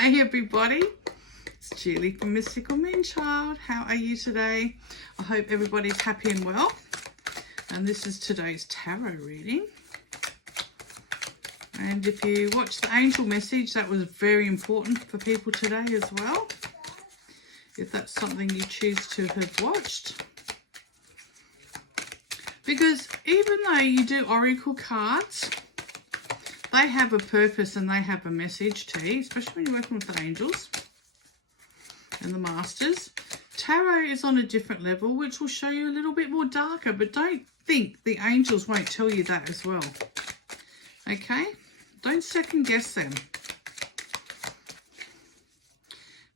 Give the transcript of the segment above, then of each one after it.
Hey everybody, it's Julie from Mystical Moonchild. How are you today? I hope everybody's happy and well. And this is today's tarot reading. And if you watched the angel message, that was very important for people today as well. If that's something you choose to have watched. Because even though you do oracle cards, they have a purpose and they have a message too, especially when you're working with the angels and the masters. Tarot is on a different level, which will show you a little bit more darker, but don't think the angels won't tell you that as well. Okay? Don't second guess them.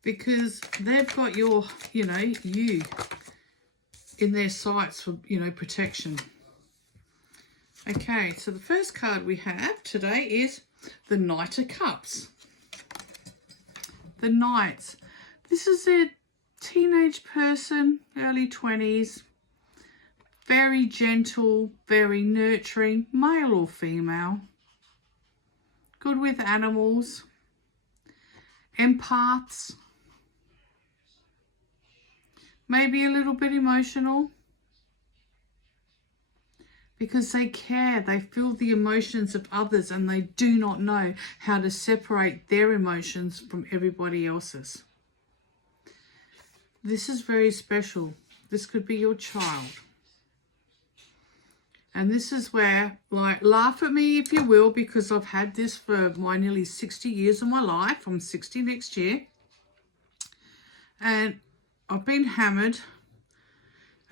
Because they've got your, you in their sights for, protection. Okay, so the first card we have today is the Knight of Cups. The Knights. This is a teenage person, early 20s. Very gentle, very nurturing, male or female. Good with animals. Empaths. Maybe a little bit emotional. Because they care, they feel the emotions of others and they do not know how to separate their emotions from everybody else's. This is very special. This could be your child. And this is where, laugh at me if you will, because I've had this for my nearly 60 years of my life. I'm 60 next year. And I've been hammered,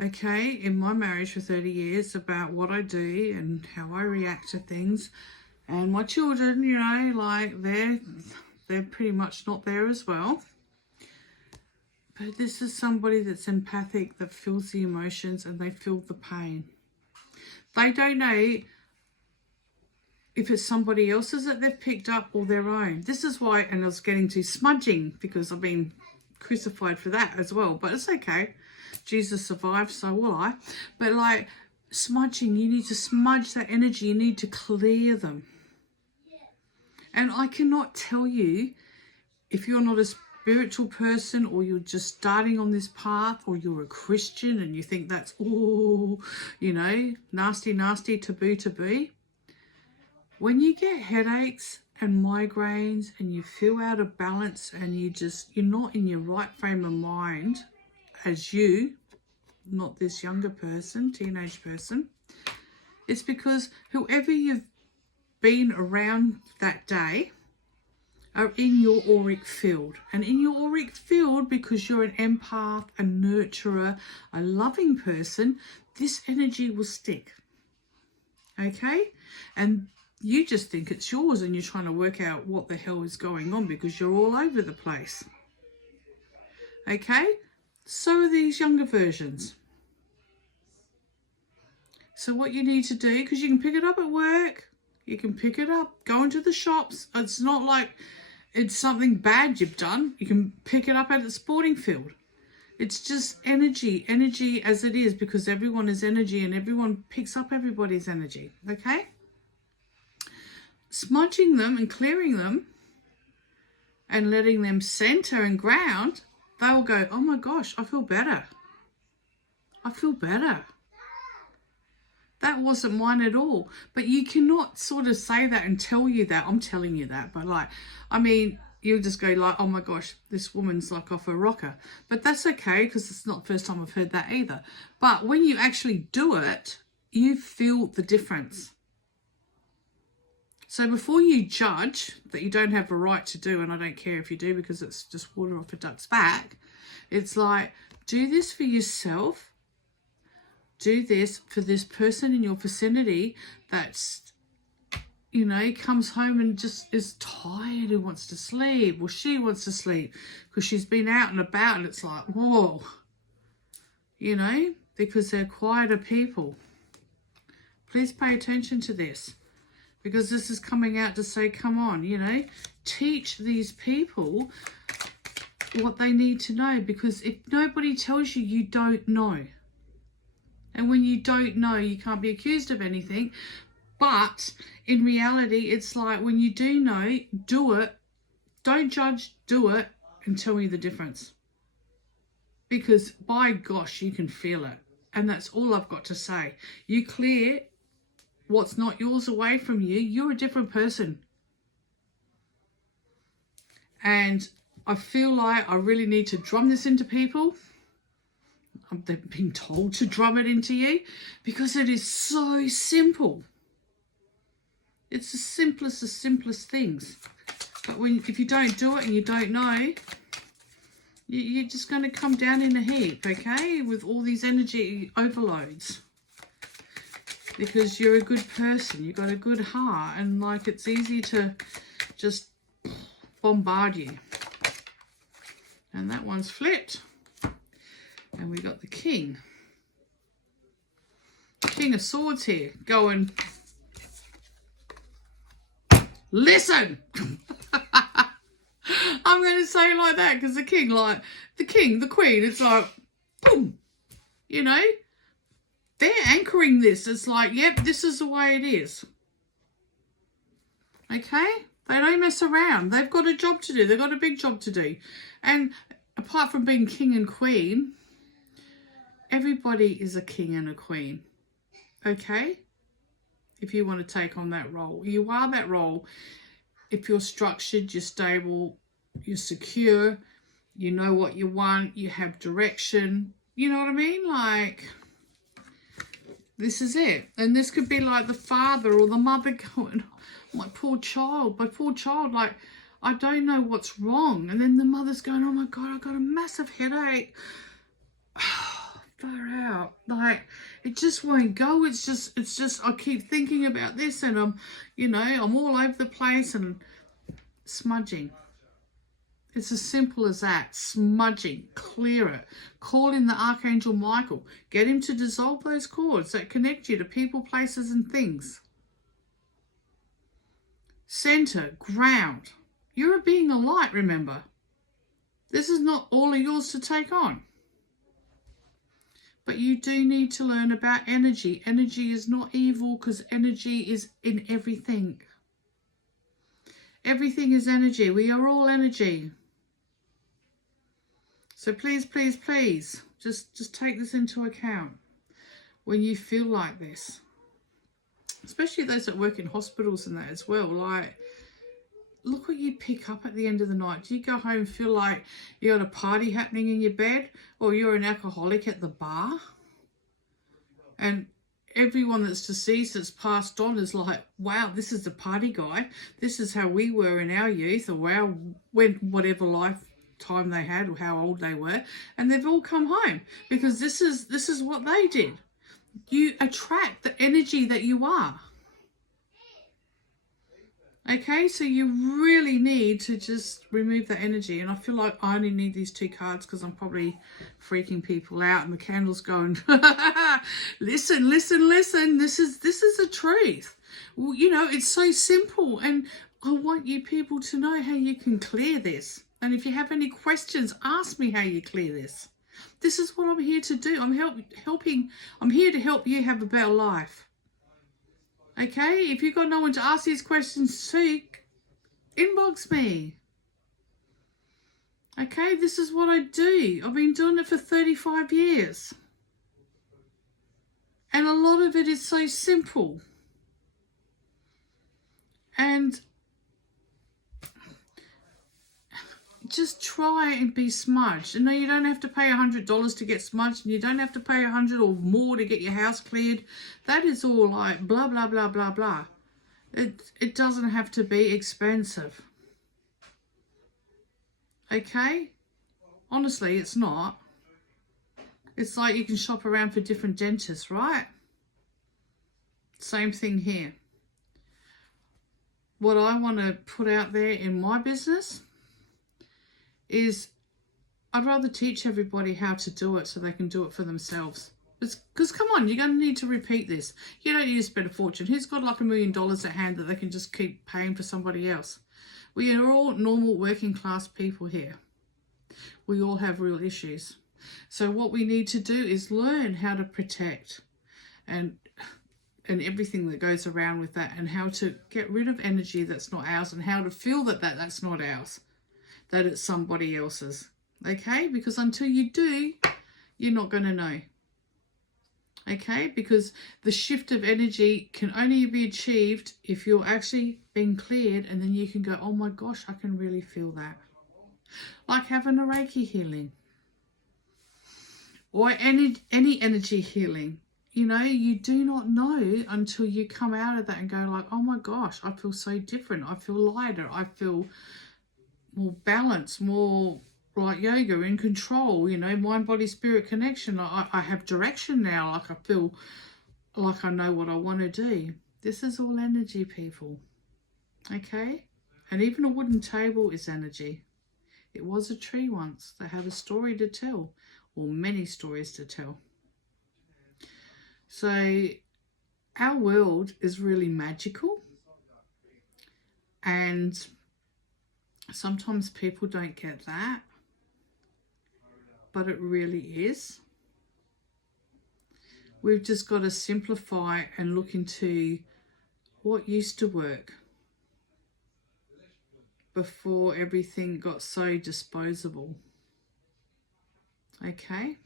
in my marriage for 30 years about what I do and how I react to things. And my children, they're pretty much not there as well. But this is somebody that's empathic, that feels the emotions and they feel the pain. They don't know if it's somebody else's that they've picked up or their own. This is why, and I was getting to smudging because I've been crucified for that as well, but it's okay. Jesus survived, so will I. But smudging, you need to smudge that energy. You need to clear them. And I cannot tell you, if you're not a spiritual person or you're just starting on this path or you're a Christian and you think that's, nasty, taboo. When you get headaches and migraines and you feel out of balance and you're not in your right frame of mind as you, not this younger person, teenage person, it's because whoever you've been around that day are in your auric field. And in your auric field, because you're an empath, a nurturer, a loving person, this energy will stick. Okay? And you just think it's yours and you're trying to work out what the hell is going on because you're all over the place. Okay? So are these younger versions. So what you need to do, because you can pick it up at work, you can pick it up, go into the shops. It's not like it's something bad you've done. You can pick it up at the sporting field. It's just energy as it is, because everyone is energy and everyone picks up everybody's energy, okay? Smudging them and clearing them and letting them center and ground, they will go, oh my gosh, I feel better. I feel better. That wasn't mine at all. But you cannot sort of say that and tell you that. I'm telling you that. But you'll just go oh my gosh, this woman's off her rocker. But that's okay, because it's not the first time I've heard that either. But when you actually do it, you feel the difference. So before you judge that you don't have a right to do, and I don't care if you do because it's just water off a duck's back, it's do this for yourself. Do this for this person in your vicinity that's, comes home and just is tired and wants to sleep, or she wants to sleep because she's been out and about and it's whoa, because they're quieter people. Please pay attention to this. Because this is coming out to say, come on, teach these people what they need to know. Because if nobody tells you, you don't know. And when you don't know, you can't be accused of anything. But in reality, it's when you do know, do it Don't judge, do it, and tell me the difference. Because by gosh, you can feel it. And that's all I've got to say. You clear what's not yours away from you, you're a different person. And I feel like I really need to drum this into people. They've been told to drum it into you because it is so simple. It's the simplest things. But if you don't do it and you don't know, you're just going to come down in a heap, okay, with all these energy overloads. Because you're a good person, you've got a good heart, and like it's easy to just bombard you. And that one's flipped. And we got the King. King of Swords here, going, listen! I'm going to say it like that because the King, the Queen, it's like, boom, you know, they're anchoring this. It's like, yep, this is the way it is. Okay? They don't mess around. They've got a job to do. They've got a big job to do. And apart from being king and queen, everybody is a king and a queen. Okay? If you want to take on that role. You are that role. If you're structured, you're stable, you're secure, you know what you want, you have direction. You know what I mean? Like, this is it. And this could be like the father or the mother going, my poor child, like, I don't know what's wrong. And then the mother's going, oh my God, I've got a massive headache. Far out. Like, it just won't go. It's just, I keep thinking about this and I'm all over the place and smudging. It's as simple as that. Smudging. Clear it. Call in the Archangel Michael. Get him to dissolve those cords that connect you to people, places and things. Center. Ground. You're a being of light, remember. This is not all of yours to take on. But you do need to learn about energy. Energy is not evil because energy is in everything. Everything is energy. We are all energy. So please, please, please, just take this into account when you feel like this. Especially those that work in hospitals and that as well. Like, look what you pick up at the end of the night. Do you go home and feel like you got a party happening in your bed, or you're an alcoholic at the bar? And everyone that's deceased, that's passed on, is like, wow, this is the party guy. This is how we were in our youth, or wow, when whatever lifetime they had, or how old they were, and they've all come home because this is what they did. You attract the energy that you are. Okay, so you really need to just remove that energy. And I feel like I only need these 2 cards because I'm probably freaking people out and the candle's going, listen, listen, listen. This is the truth. You know, it's so simple. And I want you people to know how you can clear this. And if you have any questions, ask me how you clear this. This is what I'm here to do. I'm here to help you have a better life. Okay, if you've got no one to ask these questions to, inbox me. Okay, this is what I do. I've been doing it for 35 years. And a lot of it is so simple. And just try and be smudged. And no, you don't have to pay $100 to get smudged, and you don't have to pay $100 or more to get your house cleared. That is all like blah, blah, blah, blah, blah. It doesn't have to be expensive. Okay? Honestly, it's not. It's like you can shop around for different dentists, right? Same thing here. What I want to put out there in my business is I'd rather teach everybody how to do it so they can do it for themselves. Because come on, you're going to need to repeat this. You don't need to spend a fortune. Who's got like $1 million at hand that they can just keep paying for somebody else? We are all normal working class people here. We all have real issues. So what we need to do is learn how to protect and everything that goes around with that, and how to get rid of energy that's not ours, and how to feel that that's not ours. that it's somebody else's. Okay? Because until you do, you're not going to know. Okay? Because the shift of energy can only be achieved if you're actually being cleared, and then you can go, oh my gosh, I can really feel that. Like having a Reiki healing. Or any energy healing. You know, you do not know until you come out of that and go like, oh my gosh, I feel so different. I feel lighter. I feel more balanced, more like yoga, in control, you know, mind, body, spirit connection. I have direction now. Like I feel like I know what I want to do. This is all energy, people. Okay? And even a wooden table is energy. It was a tree once that had a story to tell, or many stories to tell. So our world is really magical, and sometimes people don't get that, but it really is. We've just got to simplify and look into what used to work before everything got so disposable. Okay?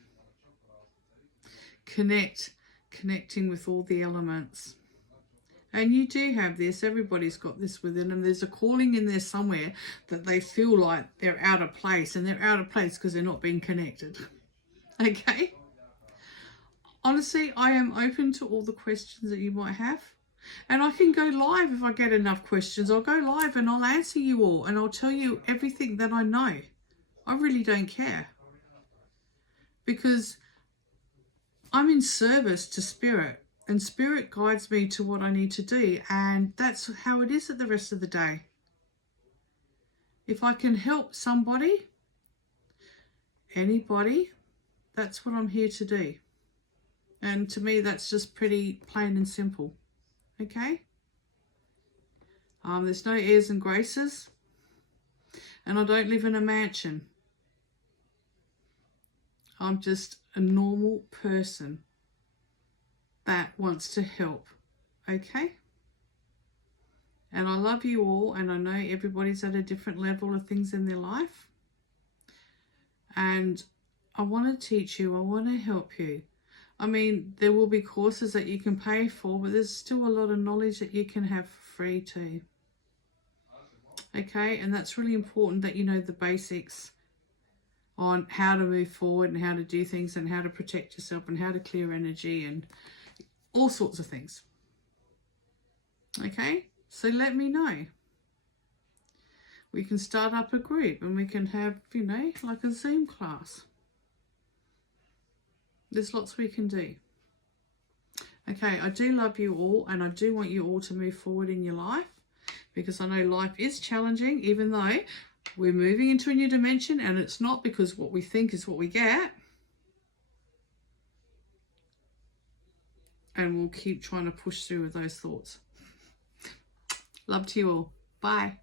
Connecting with all the elements. And you do have this, everybody's got this within them. There's a calling in there somewhere that they feel like they're out of place, and they're out of place because they're not being connected. Okay? Honestly, I am open to all the questions that you might have. And I can go live if I get enough questions. I'll go live and I'll answer you all, and I'll tell you everything that I know. I really don't care. Because I'm in service to spirit, and spirit guides me to what I need to do, and that's how it is at the rest of the day. If I can help somebody, anybody, that's what I'm here to do. And to me, that's just pretty plain and simple. Okay? There's no airs and graces, and I don't live in a mansion. I'm just a normal person that wants to help. Okay? And I love you all, and I know everybody's at a different level of things in their life. And I want to teach you, I want to help you. I mean, there will be courses that you can pay for, but there's still a lot of knowledge that you can have for free too. Okay? And that's really important that you know the basics on how to move forward and how to do things and how to protect yourself and how to clear energy and all sorts of things. Okay? So let me know. We can start up a group and we can have, you know, like a Zoom class. There's lots we can do. Okay, I do love you all, and I do want you all to move forward in your life, because I know life is challenging, even though we're moving into a new dimension, and it's not because what we think is what we get. And we'll keep trying to push through with those thoughts. Love to you all. Bye.